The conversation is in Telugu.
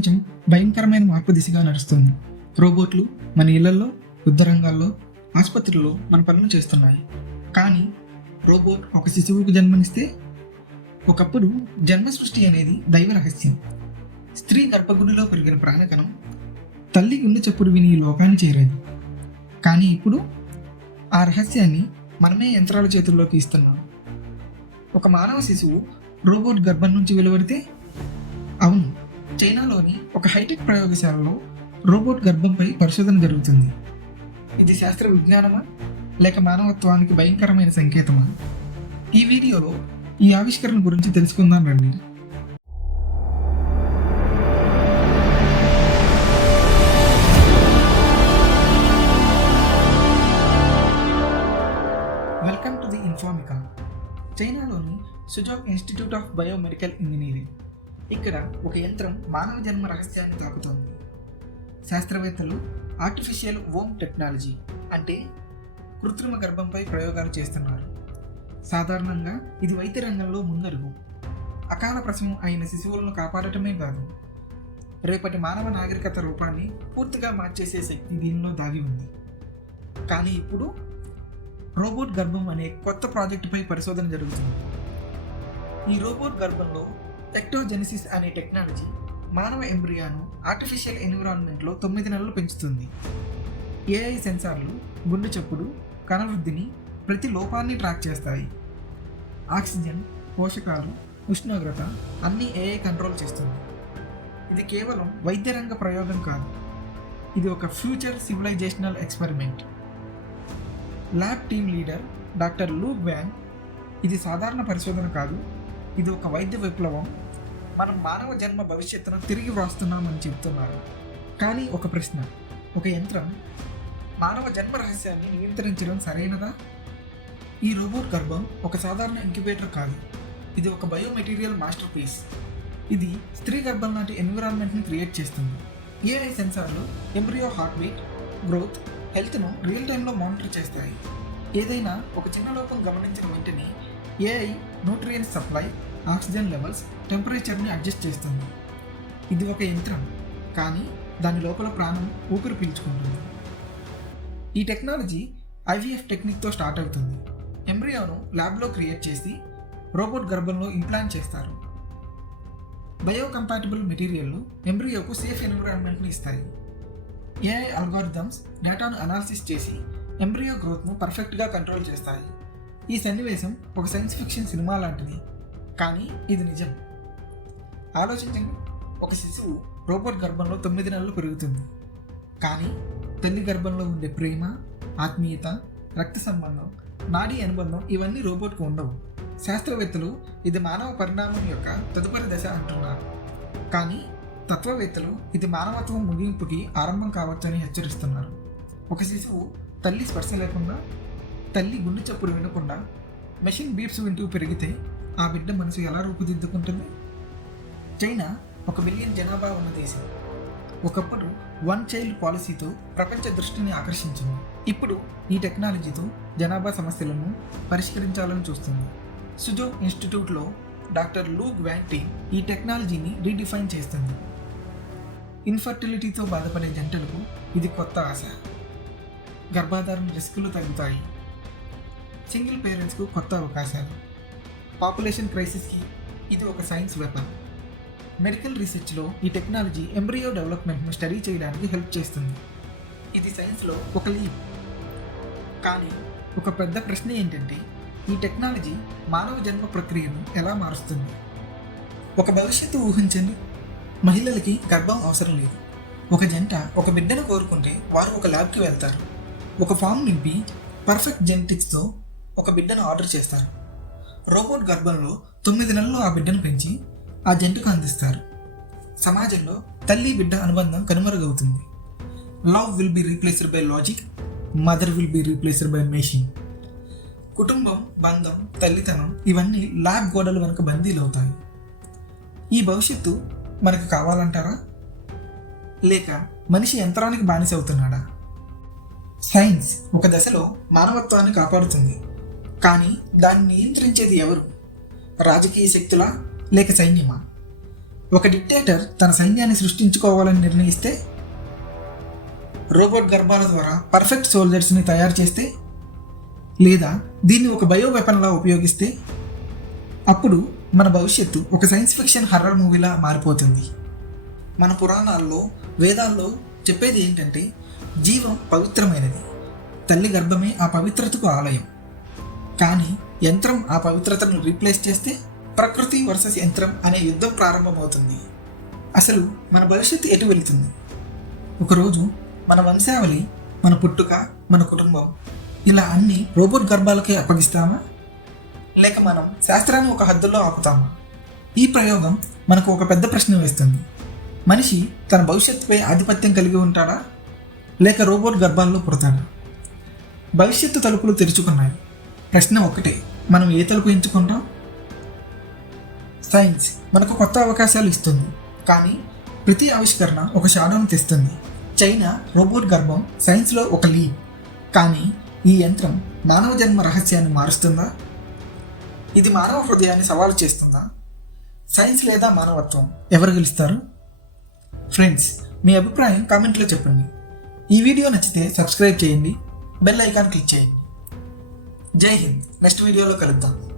ప్రపంచం భయంకరమైన మార్పు దిశగా నడుస్తుంది. రోబోట్లు మన ఇళ్ళలో యుద్ధ రంగాల్లో ఆసుపత్రుల్లో మన పనులు చేస్తున్నాయి. కానీ రోబోట్ ఒక శిశువుకు జన్మనిస్తే ఒకప్పుడు జన్మ సృష్టి అనేది దైవ రహస్యం. స్త్రీ గర్భగుడిలో పెరిగిన ప్రాణకణం తల్లి గుండె చప్పుడు విని ఈ లోకాన్ని చేరేది. కానీ ఇప్పుడు ఆ రహస్యాన్ని మనమే యంత్రాల చేతుల్లోకి ఇస్తున్నాం. ఒక మానవ శిశువు రోబోట్ గర్భం నుంచి వెలువడితే అవును చైనాలోని ఒక హైటెక్ ప్రయోగశాలలో రోబోట్ గర్భంపై పరిశోధన జరుగుతుంది. ఇది శాస్త్ర విజ్ఞానమా? లేక మానవత్వానికి భయంకరమైన సంకేతమా? ఈ వీడియోలో ఈ ఆవిష్కరణ గురించి తెలుసుకుందాం రండి. వెల్కమ్ టు ది ఇన్ఫార్మికా చైనాలోని Suzhou institute of biomedical engineering ఇక్కడ ఒక యంత్రం మానవ జన్మ రహస్యాన్ని తాకుతోంది. శాస్త్రవేత్తలు ఆర్టిఫిషియల్ ఓమ్ టెక్నాలజీ అంటే కృత్రిమ గర్భంపై ప్రయోగాలు చేస్తున్నారు. సాధారణంగా ఇది వైద్య రంగంలో ముందరుగు అకాల ప్రసవం అయిన శిశువులను కాపాడటమే కాదు రేపటి మానవ నాగరికత రూపాన్ని పూర్తిగా మార్చేసే శక్తి దీనిలో దాగి ఉంది. కానీ ఇప్పుడు రోబోట్ గర్భం అనే కొత్త ప్రాజెక్టుపై పరిశోధన జరుగుతుంది. ఈ రోబోట్ గర్భంలో ఎక్టోజెనిసిస్ అనే టెక్నాలజీ మానవ ఎంబ్రియాను ఆర్టిఫిషియల్ ఎన్విరాన్మెంట్లో తొమ్మిది నెలలు పెంచుతుంది. ఏఐ సెన్సార్లు గుండె చప్పుడు కణవృద్ధిని ప్రతి లోపాన్ని ట్రాక్ చేస్తాయి. ఆక్సిజన్ పోషకాలు ఉష్ణోగ్రత అన్నీ ఏఐ కంట్రోల్ చేస్తుంది. ఇది కేవలం వైద్య రంగ ప్రయోగం కాదు. ఇది ఒక future civilisational experiment lab team leader doctor Luke Van ఇది సాధారణ పరిశోధన కాదు ఇది ఒక వైద్య విప్లవం. మనం మానవ జన్మ భవిష్యత్తును తిరిగి వ్రాస్తున్నామని చెప్తున్నారు. కానీ ఒక ప్రశ్న ఒక యంత్రం మానవ జన్మ రహస్యాన్ని నియంత్రించడం సరైనదా? ఈ రోబోట్ గర్భం ఒక సాధారణ ఇంక్యుబేటర్ కాదు. ఇది ఒక బయోమెటీరియల్ మాస్టర్ పీస్ ఇది స్త్రీ గర్భం లాంటి ఎన్విరాన్మెంట్ని క్రియేట్ చేస్తుంది. ఏఐ సెన్సార్లు ఎంబ్రియో హార్ట్ బీట్ గ్రోత్ హెల్త్ను రియల్ టైంలో మానిటర్ చేస్తాయి. ఏదైనా ఒక చిన్న లోపం గమనించిన వెంటనే AI nutrients supply oxygen levels టెంపరేచర్ని adjust చేస్తుంది. ఇది ఒక యంత్రం కానీ దాని లోపల ప్రాణం ఊపిరి పీల్చుకుంటుంది. ఈ టెక్నాలజీ ఐవీఎఫ్ టెక్నిక్తో స్టార్ట్ అవుతుంది. ఎంబ్రియోను ల్యాబ్లో క్రియేట్ చేసి రోబోట్ గర్భంలో ఇంప్లాంట్ చేస్తారు. బయో కంపాటబుల్ మెటీరియల్లు ఎంబ్రియోకు సేఫ్ ఎన్విరాన్మెంట్ని ఇస్తాయి. ఏఐ అల్గోరిథమ్స్ డేటాను అనాలిసిస్ చేసి ఎంబ్రియో గ్రోత్ను పర్ఫెక్ట్గా కంట్రోల్ చేస్తాయి. ఈ సన్నివేశం ఒక సైన్స్ ఫిక్షన్ సినిమా లాంటిది. కానీ ఇది నిజం. ఆలోచించండి. ఒక శిశువు రోబోట్ గర్భంలో తొమ్మిది నెలలు పెరుగుతుంది. కానీ తల్లి గర్భంలో ఉండే ప్రేమ ఆత్మీయత రక్త సంబంధం నాడీ అనుబంధం ఇవన్నీ రోబోట్కు ఉండవు. శాస్త్రవేత్తలు ఇది మానవ పరిణామం యొక్క తదుపరి దశ అంటున్నారు. కానీ తత్వవేత్తలు ఇది మానవత్వం ముగింపుకి ఆరంభం కావచ్చని హెచ్చరిస్తున్నారు. ఒక శిశువు తల్లి స్పర్శ లేకుండా తల్లి గుండె చప్పుడు వినకుండా మెషిన్ బీప్స్ వింటూ పెరిగితే ఆ బిడ్డ మనసు ఎలా రూపుదిద్దుకుంటుంది? చైనా ఒక మిలియన్ జనాభా ఉన్న దేశం. ఒకప్పుడు వన్ చైల్డ్ పాలసీతో ప్రపంచ దృష్టిని ఆకర్షించింది. ఇప్పుడు ఈ టెక్నాలజీతో జనాభా సమస్యలను పరిష్కరించాలని చూస్తుంది. సుజో ఇన్స్టిట్యూట్లో డాక్టర్ లూగ్ వ్యాంటీ ఈ టెక్నాలజీని రీడిఫైన్ చేస్తుంది. ఇన్ఫర్టిలిటీతో బాధపడే జంటలకు ఇది కొత్త ఆశ. గర్భాధారణ రిస్కులు తగ్గుతాయి. సింగిల్ పేరెంట్స్కు కొత్త అవకాశాలు. పాపులేషన్ క్రైసిస్కి ఇది ఒక సైన్స్ వెపన్. మెడికల్ రీసెర్చ్లో ఈ టెక్నాలజీ ఎంబ్రియో డెవలప్మెంట్ను స్టడీ చేయడానికి హెల్ప్ చేస్తుంది. ఇది సైన్స్లో ఒక లీప్ కానీ ఒక పెద్ద ప్రశ్న ఏంటంటే ఈ టెక్నాలజీ మానవ జన్మ ప్రక్రియను ఎలా మారుస్తుంది? ఒక భవిష్యత్తు ఊహించండి మహిళలకి గర్భం అవసరం లేదు. ఒక జంట ఒక బిడ్డను కోరుకుంటే వారు ఒక ల్యాబ్కి వెళ్తారు. ఒక ఫామ్ నింపి పర్ఫెక్ట్ జెనెటిక్స్తో ఒక బిడ్డను ఆర్డర్ చేస్తారు. రోబోట్ గర్భంలో తొమ్మిది నెలలు ఆ బిడ్డను పెంచి ఆ జంటకు అందిస్తారు. సమాజంలో తల్లి బిడ్డ అనుబంధం కనుమరుగవుతుంది. Love will be replaced by logic mother will be replaced by machine కుటుంబం బంధం తల్లితనం ఇవన్నీ ల్యాబ్ గోడలు వెనుక బందీలు అవుతాయి ఈ భవిష్యత్తు మనకు కావాలంటారా? లేక మనిషి యంత్రానికి బానిస అవుతున్నాడా? సైన్స్ ఒక దశలో మానవత్వాన్ని కాపాడుతుంది. కానీ దాన్ని నియంత్రించేది ఎవరు? రాజకీయ శక్తులా లేక సైన్యమా? ఒక డిక్టేటర్ తన సైన్యాన్ని సృష్టించుకోవాలని నిర్ణయిస్తే రోబోట్ గర్భాల ద్వారా పర్ఫెక్ట్ సోల్జర్స్ని తయారు చేస్తే లేదా దీన్ని ఒక బయో వెపన్లా ఉపయోగిస్తే అప్పుడు మన భవిష్యత్తు ఒక సైన్స్ ఫిక్షన్ హర్రర్ మూవీలా మారిపోతుంది. మన పురాణాల్లో వేదాల్లో చెప్పేది ఏంటంటే జీవం పవిత్రమైనది. తల్లి గర్భమే ఆ పవిత్రతకు ఆలయం. కానీ యంత్రం ఆ పవిత్రతను రీప్లేస్ చేస్తే ప్రకృతి వర్సెస్ యంత్రం అనే యుద్ధం ప్రారంభమవుతుంది. అసలు మన భవిష్యత్తు ఎటు వెళుతుంది? ఒకరోజు మన వంశావళి మన పుట్టుక మన కుటుంబం ఇలా అన్ని రోబోట్ గర్భాలకే అప్పగిస్తామా? లేక మనం శాస్త్రాన్ని ఒక హద్దుల్లో ఆపుతామా? ఈ ప్రయోగం మనకు ఒక పెద్ద ప్రశ్న వేస్తుంది. మనిషి తన భవిష్యత్తుపై ఆధిపత్యం కలిగి ఉంటాడా? లేక రోబోట్ గర్భాల్లో పుడతాడా? భవిష్యత్తు తలుపులు తెరుచుకున్నాయి. ప్రశ్న ఒకటే మనం ఏ తలుపు ఎంచుకుంటాం? సైన్స్ మనకు కొత్త అవకాశాలు ఇస్తుంది. కానీ ప్రతి ఆవిష్కరణ ఒక షాడోను తెస్తుంది. చైనా రోబోట్ గర్భం సైన్స్లో ఒక లీడ్. కానీ ఈ యంత్రం మానవ జన్మ రహస్యాన్ని మారుస్తుందా? ఇది మానవ హృదయాన్ని సవాలు చేస్తుందా? సైన్స్ లేదా మానవత్వం ఎవరు గెలుస్తారు? ఫ్రెండ్స్ మీ అభిప్రాయం కామెంట్లో చెప్పండి. ఈ వీడియో నచ్చితే సబ్స్క్రైబ్ చేయండి. బెల్ ఐకాన్ క్లిక్ చేయండి. జై హింద్. నెక్స్ట్ వీడియోలో కలుద్దాం.